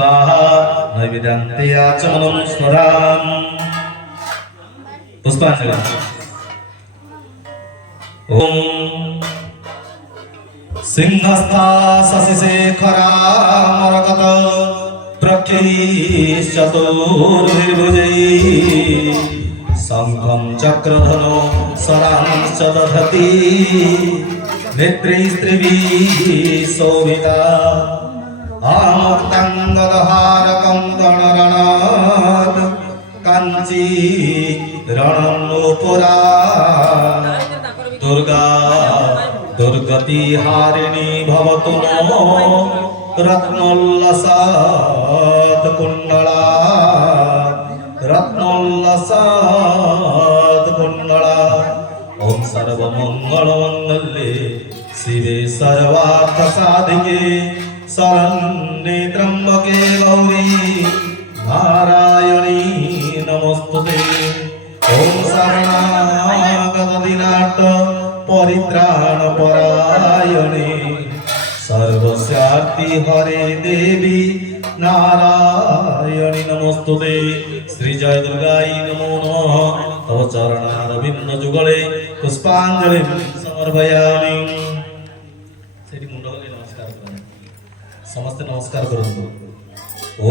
स्वाहा नैवेद्यन्ते आचमनं स्मराम पुष्पांजलि ओम सिंहस्था शशिशेखरा मरकत प्रख्यैश्चतुर्भुजै शंखं चक्रधनो शरांश्च दधति नेत्रैस्त्रिभिः शोभिता आमुक्तं गदहारकं गणरणात् काञ्ची रणनूपुरा दुर्गा दुर्गति हारिणी भवतु नो रत्नोल्लसात् कुण्डला रत्नोल्लसात् कुण्डला ओम सर्वमंगलमंगल्ये शिवे सर्वार्थसाधिके शरण्ये त्र्यंबके गौरी नारायणी नमोस्तुते ओम शरणागत दीनार्थ परित्राण परायणे सर्वस्यार्ति हरे देवी नारायणी नमोस्तुते श्री जय दुर्गाई नमो नमः तव चरणारविंद जुगले पुष्पांजलि समर्पयामि सेठी मुंडले नमस्कार करନ୍ତୁ ସମସ୍ତେ ନମସ୍କାର କରନ୍ତୁ। ଓ